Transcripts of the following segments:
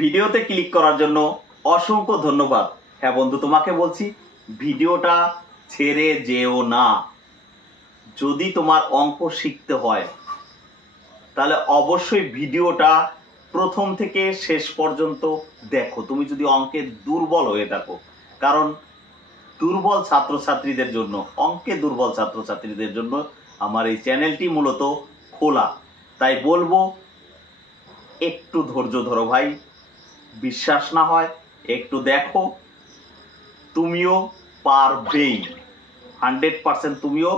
ভিডিওতে ক্লিক করার জন্য অসংখ্য ধন্যবাদ। হ্যাঁ বন্ধু, তোমাকে বলছি ভিডিওটা ছেড়ে যেও না। যদি তোমার অঙ্ক শিখতে হয় তাহলে অবশ্যই ভিডিওটা প্রথম থেকে শেষ পর্যন্ত দেখো। তুমি যদি অঙ্কে দুর্বল হয়ে থাকো, কারণ দুর্বল ছাত্রছাত্রীদের জন্য, অঙ্কে দুর্বল ছাত্রছাত্রীদের জন্য আমার এই চ্যানেলটি মূলত খোলা। তাই বলবো একটু ধৈর্য ধরো ভাই, বিশ্বাস না হয় একটু দেখো, তুমিও পারবেই, 100% তুমিও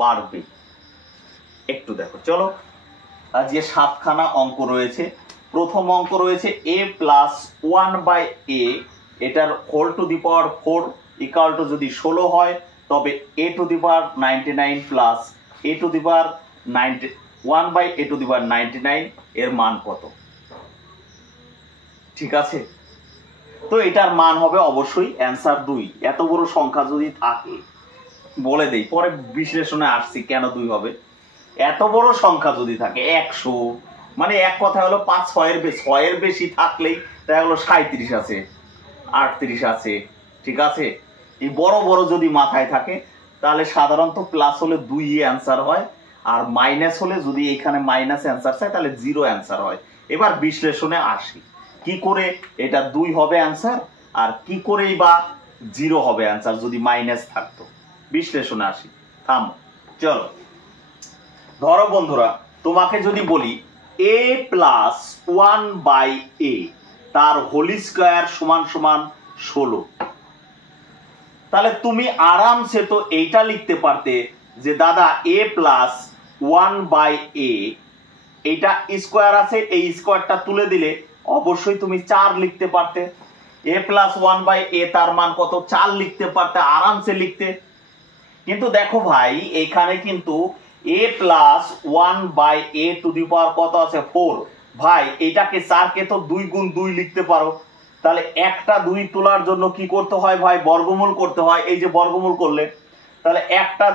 পারবে। একটু দেখো, চলো। আজকে 7খানা অঙ্ক রয়েছে। প্রথম অঙ্ক রয়েছে a প্লাস 1/a, এটার whole to the power 4 equal to যদি 16 হয় তবে a to the power 99 plus a to the power 1/a to the power 99 এর মান কত? ঠিক আছে, তো এটার মান হবে অবশ্যই অ্যান্সার 2। এত বড় সংখ্যা যদি থাকে, বলে দেই পরে বিশ্লেষণে আসছি কেন 2 হবে। এত বড় সংখ্যা যদি থাকে 100, মানে এক কথা হলো 5-6 এর বেশি থাকলেই তাই হলো 37 আছে, 38 আছে। ঠিক আছে, এই বড় বড় যদি মাথায় থাকে তাহলে সাধারণত প্লাস হলে 2 অ্যান্সার হয়, আর মাইনাস হলে যদি এখানে মাইনাস অ্যান্সার চাই তাহলে 0 অ্যান্সার হয়। এবার বিশ্লেষণে আসি, কি করে এটা 2 হবে অ্যান্সার আর কি করেই বা 0 হবে অ্যান্সার যদি মাইনাস থাকতো। বিশ্লেষণে আসি, থামো, চলো। ধরো বন্ধুরা, তোমাকে যদি বলি a প্লাস 1/a তার হোল স্কয়ার সমান সমান 16, তাহলে তুমি আরামসে তো এইটা লিখতে পারতে যে দাদা a প্লাস 1/a, এইটা স্কোয়ার আছে, এই স্কোয়ারটা তুলে দিলে অবশ্যই তুমি 4 লিখতে পারতে। a প্লাস 1/a তার মান কত? 4 লিখতে পারতে, আরামসে লিখতে। কিন্তু দেখো ভাই, এখানে কিন্তু a plus 1/a to the power কত আছে? 4। ভাই এটাকে 4 কে তো 2 গুণ 2 লিখতে পারো, তাহলে একটা 2 তোলার জন্য কি করতে হয় ভাই? বর্গমূল করতে হয়। এই যে বর্গমূল করলে তাহলে একটা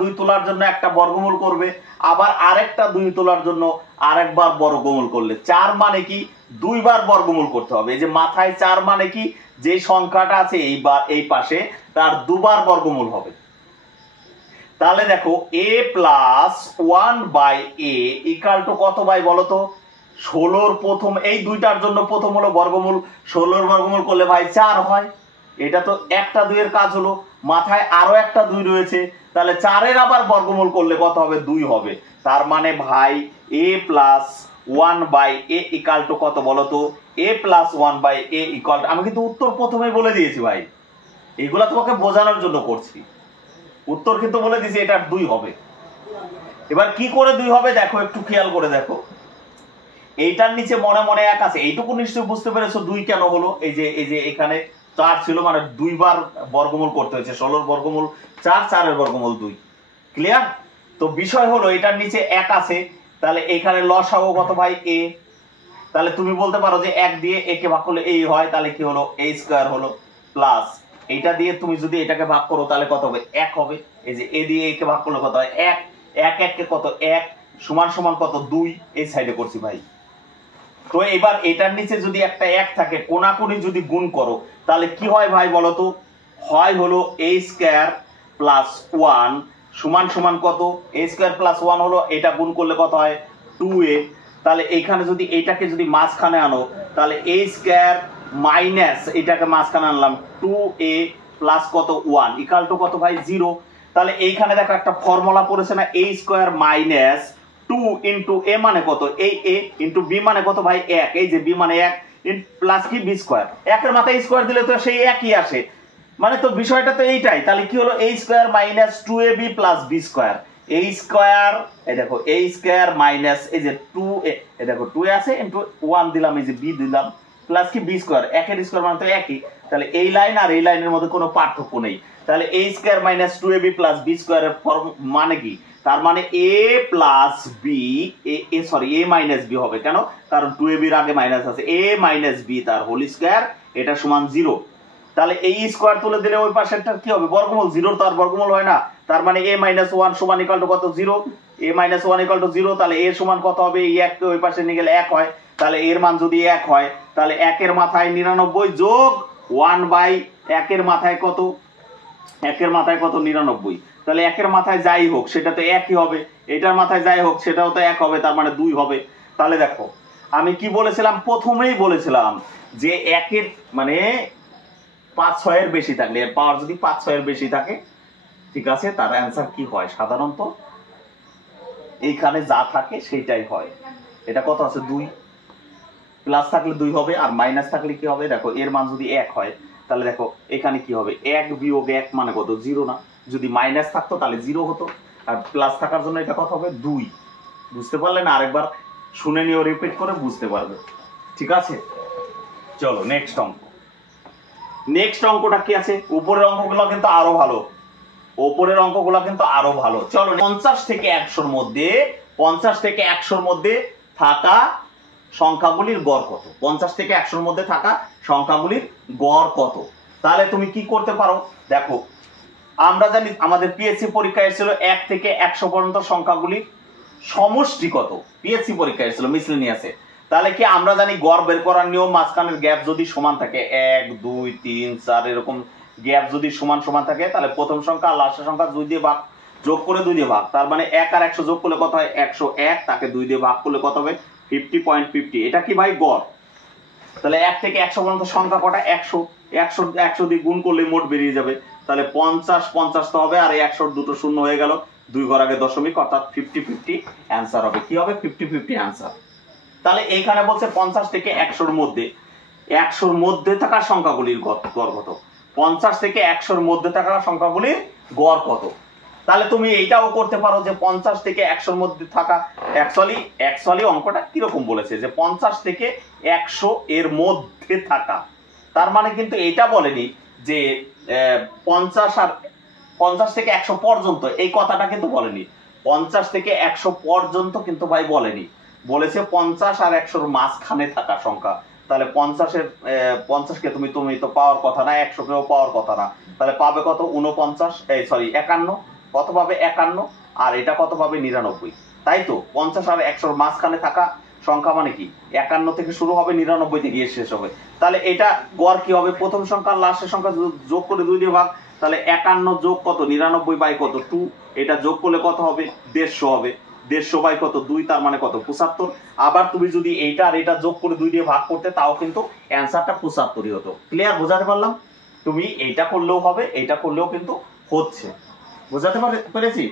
2 তোলার জন্য একটা বর্গমূল করবে, আবার আরেকটা 2 তোলার জন্য আরেকবার বর্গমূল করলে 4 মানে কি 2 বার বর্গমূল করতে হবে। এই যে মাথায় 4 মানে কি যে সংখ্যাটা আছে এই পাশে তার 2 বার বর্গমূল হবে। তাহলে দেখো a plus 1/a equal to কত ভাই বলো তো? 16 প্রথম, এই দুইটার জন্য প্রথম হলো বর্গমূল, 16 বর্গমূল করলে ভাই 4 হয়। এটা তো একটা 2 এর কাজ হলো, মাথায় আরো একটা 2 রয়েছে, তাহলে 4 এর আবার বর্গমূল করলে কত হবে? 2 হবে। তার মানে ভাই a plus 1/a equal to কত বলো তো? a plus 1/a equal to, আমি কিন্তু উত্তর প্রথমেই বলে দিয়েছি ভাই, এগুলা তোমাকে বোঝানোর জন্য করছি। উত্তর কিন্তু বলে দিয়েছি এটা 2 হবে। এবার কি করে 2 হবে দেখো, একটু খেয়াল করে দেখো। এইটার নিচে মনে মনে 1 আছে, এইটুকু নিশ্চয়ই বুঝতে পেরেছো 2 কেন হলো। এই যে এখানে 4 ছিল, মানে 2 বার বর্গমূল করতে হয়েছে। 16 বর্গমূল 4, 4 এর বর্গমূল 2। ক্লিয়ার? তো বিষয় হলো এটার নিচে 1 আছে, তাহলে এখানে লসাগু কত ভাই? a। তাহলে তুমি বলতে পারো যে 1 দিয়ে a কে ভাগ করলে a হয়, তাহলে কি হলো? a স্কয়ার হলো, প্লাস এইটা দিয়ে তুমি যদি এটাকে ভাগ করো তাহলে কত হবে? 1 হবে। এই যে a দিয়ে a কে ভাগ করলে কত হয়? 1। 1 কে কত? 1 সমান সমান কত? 2। এই সাইডে করছি ভাই। তো এবার এটার নিচে যদি একটা 1 থাকে, কোনাকুনি যদি গুণ করো তাহলে কি হয় ভাই বলো তো? হয় হলো a স্কয়ার প্লাস 1 সমান সমান কত? a স্কয়ার প্লাস 1 হলো, এটা গুণ করলে কত হয়? 2a। তাহলে এইখানে যদি এইটাকে যদি মাঝখানে আনো তাহলে a স্কয়ার মাইনাস এটাকে মাঝখানে আনলাম 2a প্লাস কত? 1 ইকুয়াল টু কত ভাই? 0। তাহলে এইখানে দেখো একটা ফর্মুলা পড়েছে না, a square minus 2 into a মানে কত? এই a ইনটু b মানে কত ভাই? 1। এই যে b মানে 1 প্লাস কি b স্কয়ার, 1 এর মাথায় স্কয়ার দিলে তো সেই একই আসে, মানে তো বিষয়টা তো এইটাই। তাহলে কি হলো? a square minus 2ab plus b square. a square, এই দেখো a স্কয়ার মাইনাস এই যে 2a, এই দেখো 2a আছে ইনটু 1 দিলাম, এই যে b দিলাম, প্লাস কি b স্কয়ার। 1 এর স্কয়ার মানে তো একই, তাহলে এই লাইন আর এই লাইনের মধ্যে কোনো পার্থক্য নেই। তাহলে a square minus 2ab plus b স্কয়ারের ফর্ম মানে কি? তার মানে a plus b, a minus b হবে। কেন? কারণ 2ab এর আগে মাইনাস আছে। a মাইনাস b তার হোল স্কয়ার, এটা সমান 0। তাহলে এই স্কয়ার তুলে দিলে ওই পাশেরটা কি হবে? বর্গমূল। 0 তো আর বর্গমূল হয় না, তার মানে a মাইনাস 1 সমান ইকুয়াল টু কত? 0। a মাইনাস 1 ইকুয়াল টু 0, তাহলে a সমান কত হবে? এই 1 কে ওই পাশে নিয়ে গেলে 1 হয়, তাহলে এর মান যদি 1 হয় তাহলে 1 এর মাথায় 99 যোগ 1/1 এর মাথায় কত, 1 এর মাথায় কত 99, তাহলে 1 এর মাথায় যাই হোক সেটা তো একই হবে, এটার মাথায় যাই হোক সেটাও তো 1 হবে, তার মানে 2 হবে। তাহলে দেখো আমি কি বলেছিলাম, প্রথমেই বলেছিলাম যে 1 এর মানে 5-6 এর বেশি থাকলে, এর পাওয়ার যদি 5-6 এর বেশি থাকে, ঠিক আছে, তার অ্যান্সার কি হয় সাধারণত এইখানে যা থাকে সেটাই হয়। এটা কত আছে 2, প্লাস থাকলে 2 হবে আর মাইনাস থাকলে কি হবে, দেখো এর মান যদি 1 হয় তাহলে দেখো এখানে কি হবে, 1 বিয়োগ 1 মানে কত 0 না, যদি মাইনাস থাকতো তাহলে 0 হতো, আর প্লাস থাকার জন্য এটা কত হবে 2। বুঝতে পারলে না? আরেকবার শুনে নিও, রিপিট করে বুঝতে পারবে, ঠিক আছে। চলো নেক্সট অঙ্ক। নেক্সট অঙ্কটা কি আছে, উপরের অঙ্কগুলো কিন্তু আরো ভালো, উপরের অঙ্কগুলো কিন্তু আরো ভালো। চলো 50 থেকে 100 মধ্যে, 50 থেকে 100 মধ্যে থাকা সংখ্যাগুলির গড় কত, 50 থেকে 100 মধ্যে থাকা সংখ্যাগুলির গড় কত। তাহলে তুমি কি করতে পারো, দেখো আমরা জানি আমাদের পিএসসি পরীক্ষায় এসেছিল 1 থেকে 100 পর্যন্ত সংখ্যাগুলির সমষ্টি কত, পিএসসি পরীক্ষায় এসেছিল মিসলেনিয়াসে। তাহলে কি আমরা জানি গড় বের করার নিয়ম, মাঝখানের গ্যাপ যদি সমান থাকে 1 2 3 4 এরকম গ্যাপ যদি সমান সমান থাকে তাহলে প্রথম সংখ্যা আর লাস্টের সংখ্যা 2 দিয়ে ভাগ, যোগ করে 2 দিয়ে ভাগ, তার মানে 1 আর 100 যোগ করলে কত হয় 101, তাকে 2 দিয়ে ভাগ করলে কত হবে 50.50। এটা কি ভাই গড়। তাহলে 1 থেকে 100 পর্যন্ত সংখ্যা কটা, 100, 100 দিয়ে গুণ করলে মোট বেরিয়ে যাবে, তাহলে 50 তো হবে, আর 100 দুটো শূন্য হয়ে গেল, 2 ঘর আগে দশমিক, অর্থাৎ 50-50 অ্যান্সার হবে। কি হবে 50-50 অ্যান্সার। তাহলে এইখানে বলছে 50 থেকে 100 মধ্যে, 100 মধ্যে থাকা সংখ্যাগুলির গড় কত, 50 থেকে 100 মধ্যে থাকা সংখ্যাগুলির গড় কত। তাহলে তুমি এইটাও করতে পারো যে 50 থেকে 100 মধ্যে থাকা, অ্যাকচুয়ালি অঙ্কটা কিরকম বলেছে যে 50 থেকে 100 এর মধ্যে থাকা, তার মানে কিন্তু এটা বলেনি যে 50 থেকে 100 পর্যন্ত, এই কথাটা কিন্তু বলেনি, 50 থেকে 100 পর্যন্ত কিন্তু ভাই বলেনি, বলেছে 50 আর 100 মাঝখানে থাকা সংখ্যা। তাহলে 50 কে তুমি তো পাওয়ার কথা না, 100 কেও পাওয়ার কথা না, তাহলে পাবে কত 51, কত পাবে 51, আর এটা কত পাবে 99, তাই তো। 50 আর 100 মাঝখানে থাকা সংখ্যা মানে কি 51 থেকে শুরু হবে 99 তে গিয়ে শেষ হবে। তাহলে এটা গড় কি হবে, প্রথম সংখ্যা লাস্টের সংখ্যা যোগ করে 2 দিয়ে ভাগ, তাহলে 51 যোগ কত 99 বাই কত 2, এটা যোগ করলে কত হবে 150 হবে, 150 বাই কত 2, তার মানে কত 75। আবার তুমি যদি এইটা আর এটা যোগ করে 2 দিয়ে ভাগ করতে তাও কিন্তু অ্যান্সারটা 75ই হতো। ক্লিয়ার, বোঝাতে পারলাম? তুমি এইটা করলেও হবে, এইটা করলেও কিন্তু হচ্ছে, বোঝাতে পেরেছি।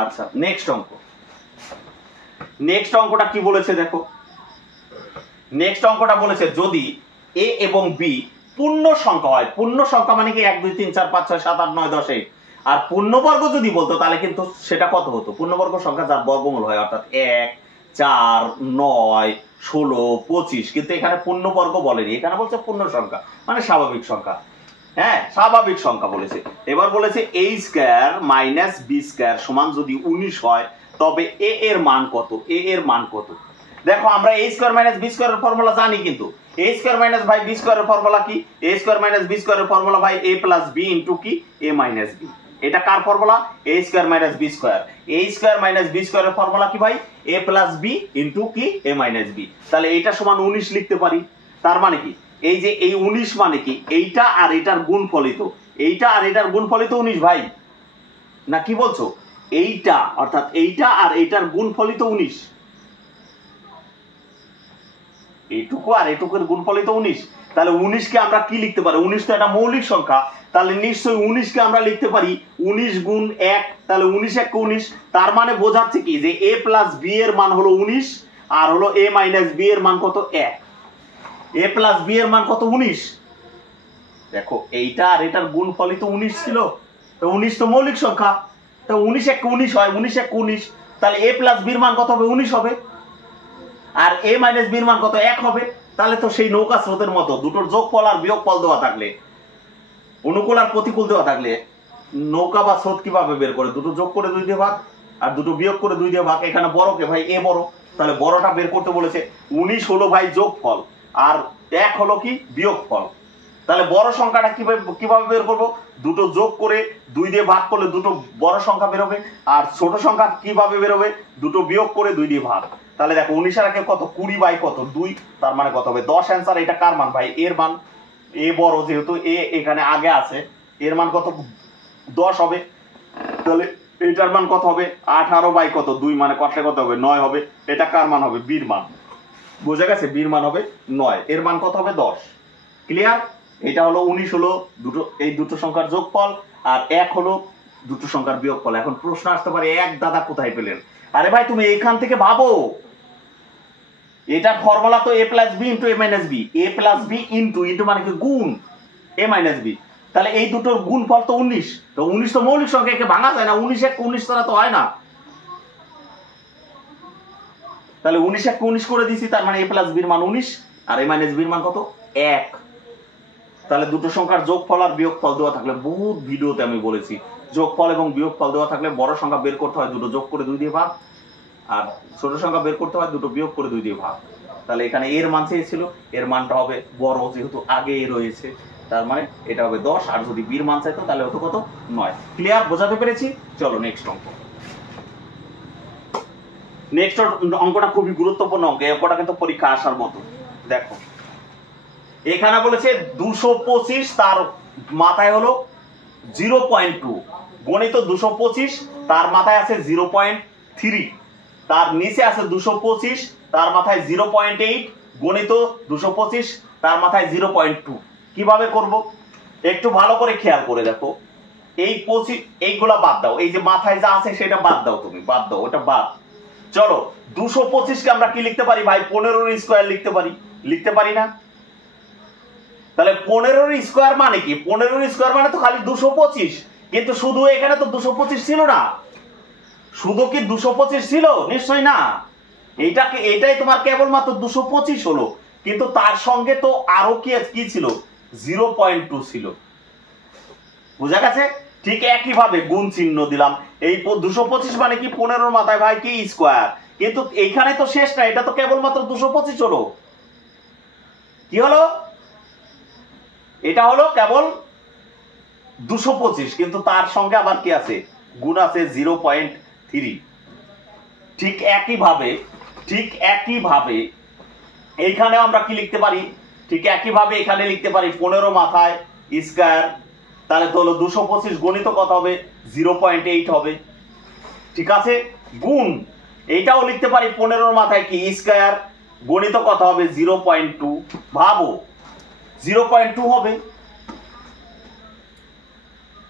আচ্ছা নেক্সট অঙ্ক। নেক্সট অঙ্কটা কি বলেছে দেখো, নেক্সট অঙ্কটা বলেছে যদি এ এবং বি পূর্ণ সংখ্যা হয়, পূর্ণ সংখ্যা মানে কি 1 2 3 4 5 6 7 8 9 10 এই, আর পূর্ণবর্গ যদি বলতো তাহলে কিন্তু সেটা কত হতো, পূর্ণবর্গ সংখ্যা যার বর্গমূল হয়, অর্থাৎ 1 4 9 16 25, কিন্তু এখানে পূর্ণবর্গ বলেনি, এখানে বলছে পূর্ণ সংখ্যা মানে স্বাভাবিক সংখ্যা। হ্যাঁ স্বাভাবিক সংখ্যা বলেছে। এবার বলেছে a square minus b square সমান যদি 19 হয় তবে a এর মান কত, a এর মান কত। দেখো আমরা a স্কয়ার মাইনাস b স্কয়ারের ফর্মুলা জানি, কিন্তু a স্কয়ার মাইনাস ভাই b স্কয়ারের ফর্মুলা কি, a স্কয়ার মাইনাস b স্কয়ারের ফর্মুলা ভাই a প্লাস b ইনটু কি a মাইনাস b। এটা কার formula, a square minus b square. a square minus b স্কয়ারের ফর্মুলা কি ভাই a প্লাস b ইনটু কি a মাইনাস b। তাহলে এইটা সমান 19 লিখতে পারি। তার মানে কি এই যে এই 19 মানে কি এইটা আর এটার গুণফলিত, এইটা আর এটার গুণফলিত 19 ভাই, না কি বলছো, এইটা অর্থাৎ এইটা আর এটার গুণফলিত 19, এইটুকু আর এইটুকুর গুণফলিত 19। তাহলে 19 কে আমরা কি লিখতে পারি, 19 তো একটা মৌলিক সংখ্যা, তাহলে নিশ্চয়ই 19 কে আমরা লিখতে পারি 19 গুণ 1, তাহলে 19 1 19, তার মানে বোঝাচ্ছে কি যে a প্লাস b এর মান হলো 19 আর হলো a মাইনাস b এর মান কত 1, a প্লাস b এর মান কত 19। দেখো এইটা আর এটার গুণফলই তো 19 ছিল, তো 19 তো মৌলিক সংখ্যা, তো 19 1 19 হয়, 19 1 19, তাহলে a প্লাস b এর মান কত হবে 19 হবে, আর a মাইনাস b এর মান কত 1 হবে। তাহলে তো সেই নৌকা স্রোতের মতো দুটোর যোগফল আর বিয়োগফল দেওয়া থাকলে, অনুকূল আর প্রতিকূল দেওয়া থাকলে নৌকা বা স্রোত কিভাবে বের করে, দুটো যোগ করে 2 দিয়ে ভাগ আর দুটো বিয়োগ করে 2 দিয়ে ভাগ। এখানে বড় কে ভাই a বড়, তাহলে বড়টা বের করতে বলেছে। 19 হলো ভাই যোগফল আর 1 হলো কি বিয়োগফল। তাহলে বড় সংখ্যাটা কিভাবে বের করব, দুটো যোগ করে 2 দিয়ে ভাগ করলে দুটো বড় সংখ্যা বের হবে, আর ছোট সংখ্যা কিভাবে বের হবে, দুটো বিয়োগ করে 2 দিয়ে ভাগ। তাহলে দেখো 19 এর আগে কত 20 বাই কত 2, তার মানে কত হবে 10 অ্যান্সার। এটা কার মান ভাই? এর মান। এ বড় যেহেতু এ এখানে আগে আছে, এর মান কত 10 হবে। তাহলে এটার মান কত হবে 18 বাই কত 2, মানে কতটা কত হবে 9 হবে। এটা কার মান হবে? বির মান। বোঝা গেছে? বির মান হবে 9, এর মান কত হবে 10। ক্লিয়ার? এটা হলো 19 হলো দুটো, এই দুটো সংখ্যার যোগফল, আর 1 হলো দুটো সংখ্যার বিয়োগফল। এখন প্রশ্ন আসতে পারে এক দাদা কোথায় পেলেন? আরে ভাই তুমি এখান থেকে ভাবো, এটার ফর্মুলা তো a plus B into a minus B. a plus B into into মানে কি গুণ a মাইনাস বি। তাহলে এই দুটোর গুণফল তো 19। তো 19 তো মৌলিক সংখ্যা, একে ভাঙা যায় না। 19 এক 19 ছাড়া তো হয় না। তাহলে 19 এক 19 করে দিছি, তার মানে a প্লাস বির মান 19 আর a মাইনাস বির মান কত 1। তাহলে দুটো সংখ্যার যোগফল আর বিয়োগফল দেওয়া থাকলে, বহুত ভিডিওতে আমি বলেছি, যোগফল এবং বিয়োগফল দেওয়া থাকলে বড় সংখ্যা বের করতে হয় দুটো যোগ করে 2 দিয়ে ভাগ, আর ছোট সংখ্যা বের করতে হয় দুটো বিয়োগ করে 2 দিয়ে ভাগ। তাহলে এখানে এর মান চেয়েছিল, এর মানটা হবে বড় যেহেতু আগে এ রয়েছে, তার মানে এটা হবে 10। আর যদি বির মান চাইতো তাহলে হতো কত 9। ক্লিয়ার? বোঝাতে পেরেছি? চলো নেক্সট অঙ্ক। নেক্সট অঙ্কটা খুবই গুরুত্বপূর্ণ অঙ্ক, এই অঙ্কটা কিন্তু পরীক্ষা আসার মতো। দেখো এখানে বলেছে 225, তার মাথায় হলো 0.2, গণিত 225, তার মাথায় আছে 0.3, তার নিচে আছে 225, তার মাথায় 0.8, গণিত 225, তার মাথায় 0.2। কিভাবে করব একটু ভালো করে খেয়াল করে দেখো। এই 25 এইগুলা বাদ দাও, এই যে মাথায় যা আছে সেটা বাদ দাও, তুমি বাদ দাও, ওটা বাদ। চলো 225 কে আমরা কি লিখতে পারি ভাই? 15 স্কয়ার লিখতে পারি, লিখতে পারি না? তাহলে 15 স্কয়ার মানে কি? 15 স্কয়ার মানে তো খালি 225, কিন্তু শুধু এখানে তো 225 ছিল না। শুধু কি 225 ছিল? নিশ্চয় না। এইটাকে এটাই তোমার কেবলমাত্র 225 হলো, কিন্তু তার সঙ্গে তো আরো কি ছিল? 0.2 ছিল। বুঝা গেছে? ঠিক একই ভাবে গুণ চিহ্ন দিলাম। এই 225 মানে কি 15 মাথায় ভাই কি স্কয়ার, কিন্তু এইখানে তো শেষ না, এটা তো কেবলমাত্র 225 হলো। কি হলো? এটা হলো কেবল 225, কিন্তু তার সঙ্গে আবার কি আছে? গুণ আছে 0.3। ঠিক একই ভাবে এইখানেও আমরা কি লিখতে পারি? ঠিক একই ভাবে এখানে লিখতে পারি 15 মাথায় স্কয়ার, তাহলে তো হলো 225, গণিত কত হবে 0.8 হবে। ঠিক আছে? গুণ এইটাও লিখতে পারি 15 মাথায় কি স্কয়ার, গণিত কত হবে 0.2। ভাবো 0.2 হবে,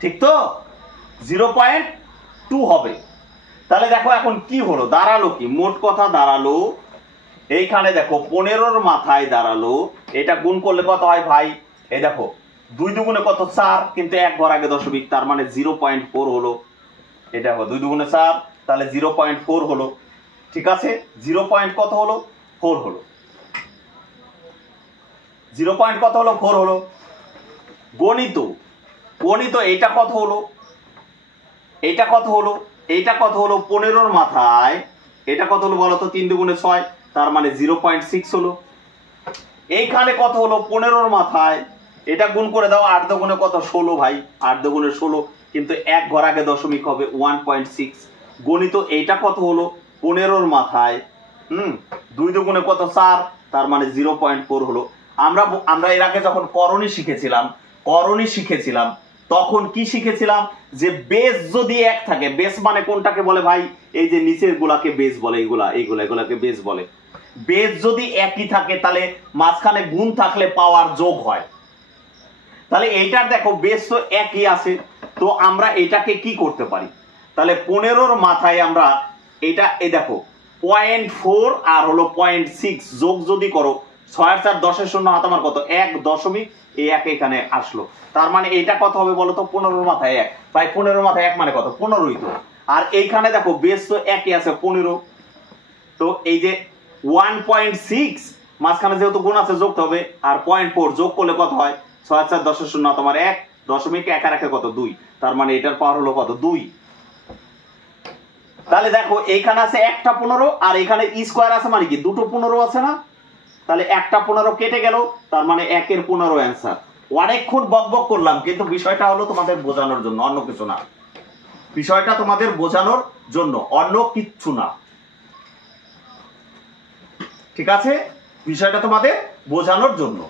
ঠিক তো? 0.2 হবে। তাহলে দেখো এখন কি হলো, দাঁড়ালো কি? মোট কথা দাঁড়ালো এইখানে দেখো 15 মাথায় দাঁড়ালো, এটা গুণ করলে কত হয় ভাই? এই দেখো 2 দুগুণে কত 4, কিন্তু এক ঘর আগে দশমিক, তার মানে 0.4 হলো। এটা 2 দুগুণে 4, তাহলে 0.4 হলো। ঠিক আছে? 0. কত হলো? 4 হলো। 0. কত হলো? 4 হলো। গণিত এটা কত হলো? এটা কত হলো? এটা কত হলো? 15 মাথায় এটা কত হলো বলো তো? 3 দুগুণে 6, তার মানে 0.6 হলো। এইখানে কত হলো? 15 মাথায় এটা গুণ করে দাও, 8 দুগুণে কত 16 ভাই, 8 দুগুণে 16, কিন্তু এক ঘর আগে দশমিক হবে 1.6। গণিত এইটা কত হলো? 15 মাথায় 2 দুগুণে কত 4, তার মানে 0.4 হলো। আমরা এর আগে যখন করণী শিখেছিলাম তখন কি শিখেছিলাম? যে বেস যদি এক থাকে, বেস মানে কোনটাকে বলে ভাই? এই যে নিচের গুলাকে বেস বলে, এগুলাকে বেস বলে। বেস যদি একই থাকে তাহলে মাঝখানে গুণ থাকলে পাওয়ার যোগ হয়। তাহলে এইটার দেখো বেস তো একই আছে, তো আমরা এটাকে কি করতে পারি? তাহলে 15 মাথায় আমরা এটা এই দেখো 0.4 আর হলো 0.6 যোগ যদি করো, 6 আর 4 10 এর 0 হাত আমার কত 1 দশমিক, এই 1 এখানে আসলো। তার মানে এটা কত হবে বলো তো? 15 মাথায় 1 ভাই, 15 মাথায় 1 মানে কত? 15ই তো। আর এইখানে দেখো বেস তো একই আছে 15, তো এই যে 1.6 মাঝখানে যেহেতু গুণ আছে যোগতে হবে, আর 0.4 যোগ করলে কত হয়? 6 আর 4 10 এর 0 তোমার 1 দশমিক, 1 আর 1 কত 2, তার মানে এটার পাওয়ার হলো কত? 2। তাহলে দেখো এইখানে আছে একটা 15, আর এখানে স্কয়ার আছে মানে কি দুটো 15 আছে না? তাহলে একটা 15 কেটে গেল, তার মানে 1 এর 15 অ্যান্সার। অনেকক্ষণ বকবক করলাম, কিন্তু বিষয়টা হলো তোমাদের বোঝানোর জন্য, অন্য কিছু না। বিষয়টা তোমাদের বোঝানোর জন্য, অন্য কিচ্ছু না। ঠিক আছে, বিষয়টা তোমাদের বোঝানোর জন্য।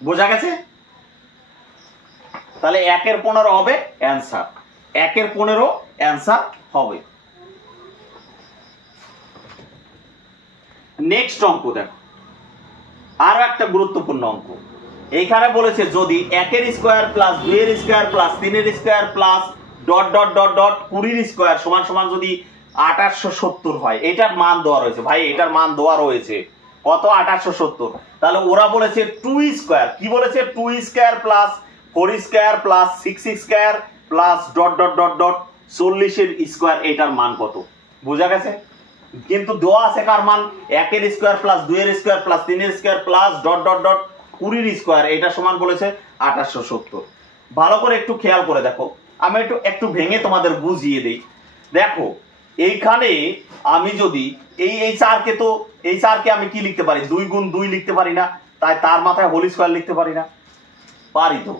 বোঝা গেছে? তাহলে 1 এর 15 হবে অ্যান্সার, 1 এর 15 অ্যান্সার হবে। নেক্সট অঙ্ক দেখো, আরো একটা গুরুত্বপূর্ণ অঙ্ক। এইখানে বলেছে যদি 1 এর স্কয়ার প্লাস 2 এর স্কয়ার প্লাস 3 এর square plus dot dot dot dot 20 এর স্কয়ার সমান সমান যদি 2870 হয়, এটার মান দেওয়া রয়েছে। ভাই এটার মান দেওয়া রয়েছে কত? 2870। তাহলে ওরা বলেছে 2 স্কয়ার, কি বলেছে? 2 square plus 4 square plus 6 square plus dot dot dot dot 40 এর স্কয়ার, এটার মান কত? বোঝা গেছে? কিন্তু দেওয়া আছে কার মান? 1 এর স্কয়ার প্লাস 2 এর স্কয়ার প্লাস 3 এর square plus dot dot dot 20 এর স্কয়ার, এটা সমান বলেছে 2870। ভালো করে একটু খেয়াল করে দেখো, আমি একটু ভেঙে তোমাদের বুঝিয়ে দেই। দেখো এইখানে আমি যদি এই 4কে, তো এই 4কে আমি কি লিখতে পারি? 2 গুণ 2 লিখতে পারি না? তাই তার মাথায় হোল স্কয়ার লিখতে পারি না? পারি তো।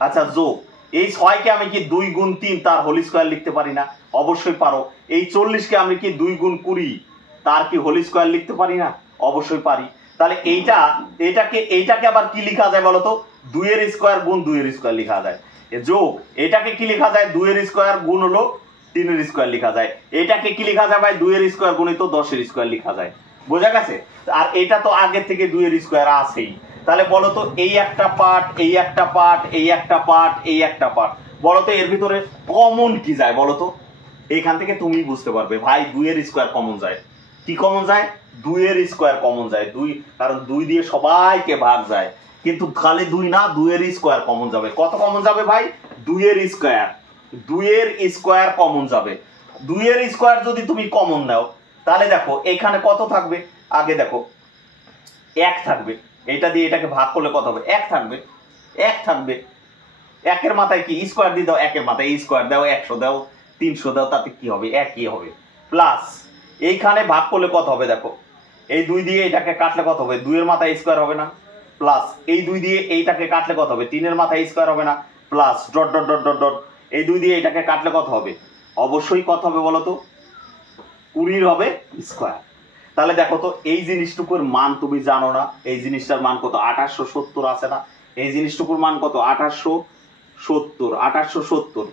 আচ্ছা যোগ এই 6কে আমি কি 2 গুণ 3 তার হোল স্কয়ার লিখতে পারি না? অবশ্যই পারো। এই 40কে আমি কি 2 গুণ 20 তার কি হোল স্কয়ার লিখতে পারি না? অবশ্যই পারি। তাহলে এইটাকে আবার কি লেখা যায় বলো তো? 2 এর স্কয়ার গুণ 2 এর স্কয়ার লেখা যায়। যোগ এটাকে কি লেখা যায়? 2 এর স্কয়ার গুণ হলো 3 এর স্কয়ার লেখা যায়। এটাকে কি লেখা যায় ভাই? 2 এর স্কয়ার গুণিত 10 এর স্কয়ার লেখা যায়। বোঝা গেছে? আর এটা তো আগে থেকে 2 এর স্কয়ার আছেই। তাহলে বলো তো এই একটা পার্ট, এই একটা পার্ট, এই একটা পার্ট, এই একটা পার্ট, বলো তো এর ভিতরে কমন কি যায় বলো তো? এইখান থেকে তুমি বুঝতে পারবে ভাই 2 এর স্কয়ার কমন যায়। কি কমন যায়? 2 এর স্কয়ার কমন যায়। 2, কারণ 2 দিয়ে সবাইকে ভাগ যায়। কিন্তু খালি 2 না, 2 এর স্কয়ার কমন যাবে। কত কমন যাবে ভাই? 2 এর স্কয়ার, 2 এর স্কয়ার কমন যাবে। 2 এর স্কয়ার যদি তুমি কমন নাও তাহলে দেখো এখানে কত থাকবে? আগে দেখো 1 থাকবে। এটা দিয়ে এটাকে ভাগ করলে কত হবে? 1 থাকবে, 1 থাকবে। 1 এর মাথায় কি স্কয়ার দিয়ে দাও, 1 এর মাথায় স্কয়ার দাও, 100 দাও, 300 দাও, তাতে কি হবে? 1ই হবে। প্লাস এইখানে ভাগ করলে কত হবে? দেখো এই 2 দিয়ে এটাকে কাটলে কত হবে? 2 এর মাথায় স্কয়ার হবে না? প্লাস এই 2 দিয়ে এইটাকে কাটলে কত হবে? 3 এর মাথায় স্কয়ার হবে না? Plus dot dot dot dot dot এই 2 দিয়ে এটাকে কাটলে কত হবে? অবশ্যই কত হবে বলো তো? 20 হবে স্কয়ার। তাহলে দেখো তো এই জিনিসটুকুর মান তুমি জানো না? এই জিনিসটার মান কত? 2870 আছে না? এই জিনিসটুকুর মান কত? 2870।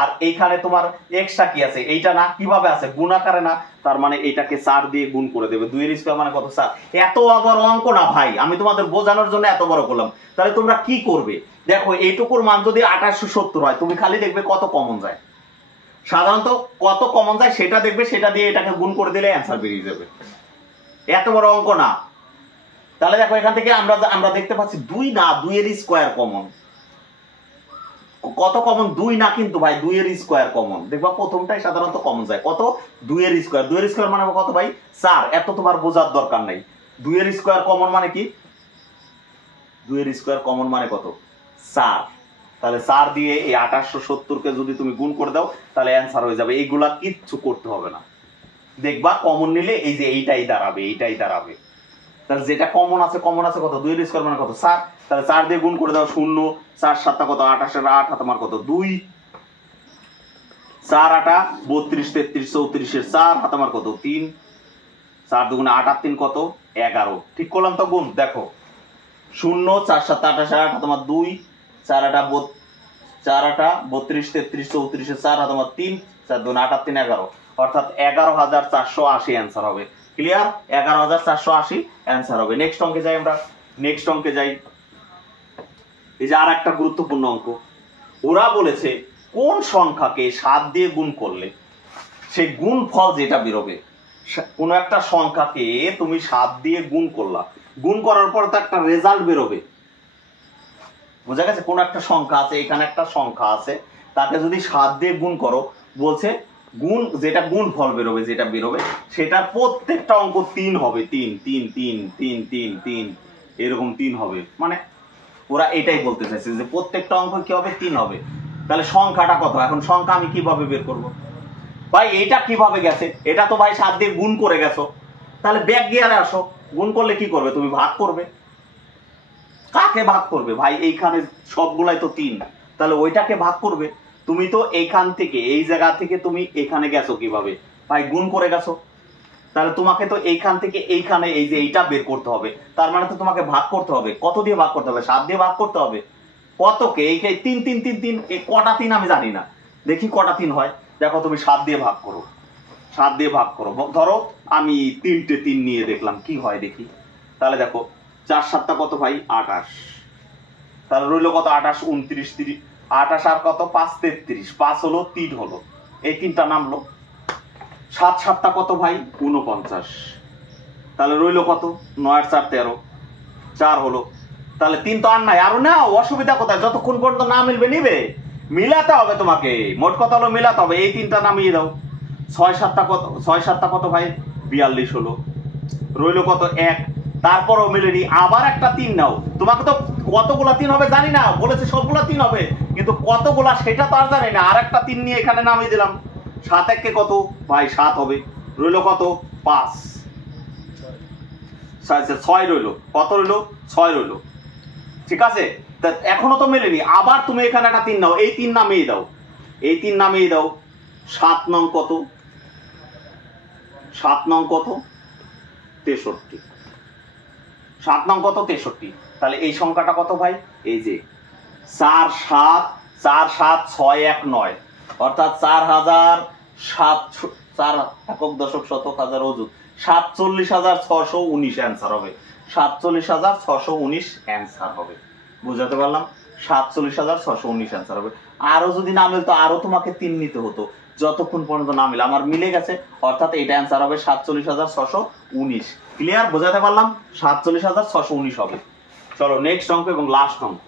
আর এইখানে তোমার এক্সট্রা কি আছে? এইটা না, কিভাবে আছে? গুণ আকারে না? তার মানে এইটাকে 4 দিয়ে গুণ করে দেবে। 2 এর স্কয়ার মানে কত? 4। এত বড় অঙ্ক না ভাই, আমি তোমাদের বোঝানোর জন্য এত বড় করলাম। তাহলে তোমরা কি করবে? দেখো এইটুকুর মান যদি 2870 হয়, তুমি খালি দেখবে কত কমন যায়। সাধারণত কত কমন যায় সেটা দেখবে, সেটা দিয়ে এটাকে গুণ করে দিলে অ্যান্সার বেরিয়ে যাবে। এত বড় অঙ্ক না। তাহলে দেখো এখান থেকে আমরা দেখতে পাচ্ছি 2 না, 2 এর স্কয়ার কমন। কত কমন? 2 না কিন্তু ভাই, 2 এর স্কয়ার কমন। দেখবা প্রথমটাই সাধারণত কমন যায়। কত? 2 এর স্কয়ার। 2 এর স্কয়ার মানে কত ভাই? 4। এত তোমার বোঝার দরকার নাই। 2 এর স্কয়ার কমন মানে কি? 2 এর স্কয়ার কমন মানে কত? 4। তাহলে 4 দিয়ে এই 2870 কে যদি তুমি গুণ করে দাও তাহলে অ্যান্সার হয়ে যাবে। এইগুলা কিচ্ছু করতে হবে না। দেখবা কমন নিলে এই যে এইটাই দাঁড়াবে। তাহলে যেটা কমন আছে কত? 2 এর স্কয়ার মানে কত? 4। তাহলে 4 দিয়ে গুণ করে দাও, 0, 4 7 কত? 28 এর 8 তোমার কত? 2, 4 8 32 33 34 এর 4 তোমার কত? 3, 4 দুগুণে 8 আর 3 কত? 11। ঠিক করলাম তো গুণ? দেখো 0, 4 7 28 8 তোমার 2, 4 8 32 33 34 এর 4 তোমার 3, 4 দুগুণে 8 আর 3 11, অর্থাৎ 11480 অ্যান্সার হবে। ক্লিয়ার? 11480 অ্যান্সার হবে। নেক্সট অঙ্কে যাই আমরা। নেক্সট অঙ্কে যাই। এই যে আর একটা গুরুত্বপূর্ণ অঙ্ক। ওরা বলেছে কোন সংখ্যাকে 7 দিয়ে গুণ করলে সেই গুণফল যেটা বেরোবে, কোন একটা সংখ্যাকে তুমি 7 দিয়ে গুণ করলা, গুণ করার পর তো একটা রেজাল্ট বেরোবে। বোঝা গেছে? কোন একটা সংখ্যা আছে, এখানে একটা সংখ্যা আছে, তাকে যদি 7 দিয়ে গুণ করো, বলছে গুণ যেটা গুণ ফল বেরোবে, যেটা বেরোবে সেটার প্রত্যেকটা অঙ্ক 3 হবে। 3 3 3 3 3 3 এরকম 3 হবে। মানে ওরা এটাই বলতে চাইছে যে প্রত্যেকটা অঙ্ক কি হবে? 3 হবে। তাহলে সংখ্যাটা কত? এখন সংখ্যা আমি কিভাবে বের করব? ভাই এটা কিভাবে গেছে? এটা তো ভাই 7 দিয়ে গুণ করে গেছো। তাহলে ব্যাক গিয়ারে আসো। গুণ করলে কি করবে? তুমি ভাগ করবে। কাকে ভাগ করবে ভাই? এইখানে সবগুলাই তো 3, তাহলে ওইটাকে ভাগ করবে। তুমি তো এইখান থেকে এই জায়গা থেকে তুমি এখানে গেছো কিভাবে? ভাই গুণ করে গেছো, তাহলে তোমাকে তো এইখান থেকে এইখানে এই যে এইটা বের করতে হবে, তার মানে তো তোমাকে ভাগ করতে হবে। কত দিয়ে ভাগ করতে হবে? 7 দিয়ে ভাগ করতে হবে। কতকে? এই 3 3 3 3 কটা 3 আমি জানি না, দেখি কটা 3 হয়। দেখো তুমি 7 দিয়ে ভাগ করো, 7 দিয়ে ভাগ করো। ধরো আমি 3টে 3 নিয়ে দেখলাম কি হয় দেখি। তাহলে দেখো 4 7টা কত ভাই? 28। তাহলে রইলো কত? 28 29 30, 28 আর কত? 5 33, 5 হলো 3 হলো, এই 3টা নামলো। 7 7টা কত ভাই? 49। তাহলে রইলো কত? 9 আর 4 13, 4 হলো। তাহলে 3 তো আর নাই, আরো না, অসুবিধা কোথায়? যতক্ষণ পর্যন্ত না মিলবে নিবে, মিলাতে হবে তোমাকে। মোট কথা হলো মিলাতে হবে। এই 3টা নামিয়ে দাও। 6 7টা কত? 6 7টা কত ভাই? 42 হলো। রইলো কত? 1। তারপরও মিলেনি, আবার একটা 3 নাও। তোমাকে তো কতগুলা 3 হবে জানি না, বলেছে সবগুলা 3 হবে, কিন্তু কতগুলা সেটা তো আর জানি না। আর একটা 3 নিয়ে এখানে নামিয়ে দিলাম। 7 1 কত ভাই? 7 হবে। রইলো কত? 5। 6 রইলো। কত রইলো? 6 রইলো। ঠিক আছে, তা এখনো তো মেলেনি। আবার তুমি এখানে একটা 3 নাও, এই 3 নামিয়ে দাও, এই 3 নামিয়ে দাও। 7 নং কত? 7 নং কত? 63। 7 নং কত? 63। তাহলে এই সংখ্যাটা কত ভাই? এই যে 4 7 4 7 6 1 9, অর্থাৎ 4007 4 একক দশক শতক হাজার অযুত 47,619 অ্যান্সার হবে। 47,619 অ্যান্সার হবে। বুঝাতে পারলাম? 47,619 অ্যান্সার হবে। আরো যদি না মিলতো আরো তোমাকে 3 নিতে হতো, যতক্ষণ পর্যন্ত না মিলে। আমার মিলে গেছে, অর্থাৎ এটা অ্যান্সার হবে 47,619। ক্লিয়ার? বোঝাতে পারলাম? 47,619 হবে। চলো নেক্সট অঙ্ক এবং লাস্ট অঙ্ক।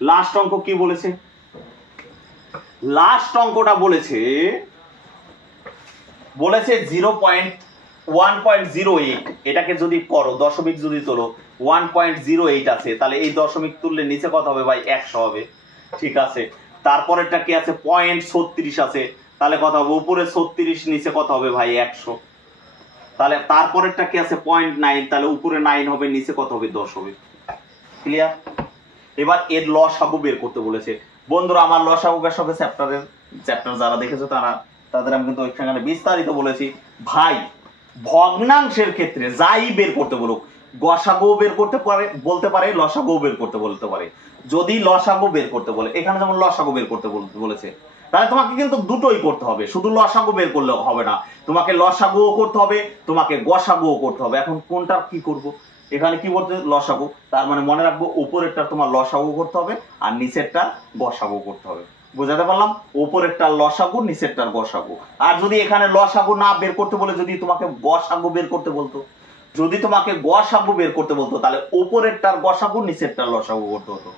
লাস্ট অঙ্ক কি বলেছে? লাস্ট অঙ্কটা বলেছে 1.08। এটাকে যদি করো, দশমিক যদি তোলো, 1.08 আছে, তাহলে এই দশমিক তুললে নিচে কত হবে ভাই? 100 হবে। ঠিক আছে, তারপরেরটা কি আছে? 0.36 আছে, তাহলে কত হবে? উপরে 36, নিচে কত হবে ভাই? 100। তাহলে তারপরেরটা কি আছে? 0.9, তাহলে উপরে 9 হবে, নিচে কত হবে? 10 হবে। ক্লিয়ার? এবার এর লসাগু বের করতে বলেছে। বন্ধুরা, আমার লসাগু গাসাগু চ্যাপ্টার যারা দেখেছো তাদের আমি কিন্তু ওইখানে বিস্তারিত বলেছি। ভাই ভগ্নাংশের ক্ষেত্রে যাই বের করতে বলুক, গসাগু বের করতে পারে, বলতে পারে, লসাগু বের করতে বলতে পারে। যদি লসাগু বের করতে বলে, এখানে যেমন লসাগু বের করতে বলেছে, তাহলে তোমাকে কিন্তু দুটোই করতে হবে। শুধু লসাগু বের করলে হবে না, তোমাকে লসাগুও করতে হবে, তোমাকে গসাগুও করতে হবে। এখন কোনটা কি করব? এখানে কি বলতে? লসাগু। তার মানে মনে রাখবো, উপরেরটা তোমার লসাগু করতে হবে আর নিচেরটা গসাগু করতে হবে। বুঝাতে পারলাম? উপরেরটা লসাগু, নিচেরটার গসাগু। আর যদি এখানে লসাগু না বের করতে বলে যদি তোমাকে গসাগু বের করতে বলতো, যদি তোমাকে গসাগু বের করতে বলতো, তাহলে উপরেরটার গসাগু, নিচেরটার লসাগু করতে হতো।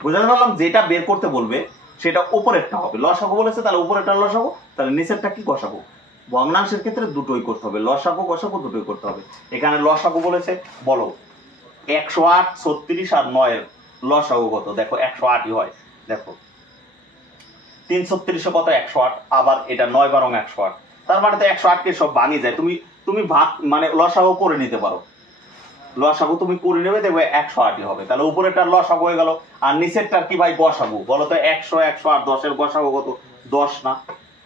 বুঝাতে পারলাম? যেটা বের করতে বলবে সেটা উপরেরটা হবে। লসাগু বলেছে, তাহলে উপরেরটার লসাগু, তাহলে নিচেরটা কি? গসাগু। ভগ্নাংশের ক্ষেত্রে দুটোই করতে হবে, লসাগু গসাগু দুটোই করতে হবে। এখানে লসাগু বলেছে, বলো 108 36 আর 9 এর লসাগু কত? দেখো 108ই হয়। দেখো 336 কত? 108। আবার এটা 9 বারং 108, তার মানে তো 108 কে সব ভাঙিয়ে যায়। তুমি ভাগ মানে লসাগু করে নিতে পারো। লসাগু তুমি করে নেবে, দেখবে 108ই হবে। তাহলে উপরেরটার লসাগু হয়ে গেল, আর নিচেরটার কি ভাই? গসাগু। বলো তো 100 108 10 এর গসাগু কত? 10 না?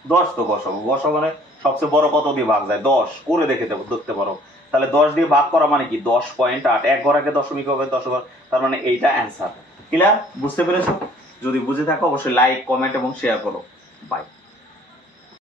10 তো গসাগু। গসাগু মানে সবচেয়ে বড় কত দিয়ে ভাগ যায়? 10 করে দেখতে পারো। তাহলে 10 দিয়ে ভাগ করা মানে কি? 10.8। এক ঘর আগে দশমিক হবে 10 ঘর, তার মানে এইটা অ্যান্সার। ক্লিয়ার? বুঝতে পেরেছো? যদি বুঝে থাকো অবশ্যই লাইক, কমেন্ট এবং শেয়ার করো। বাই।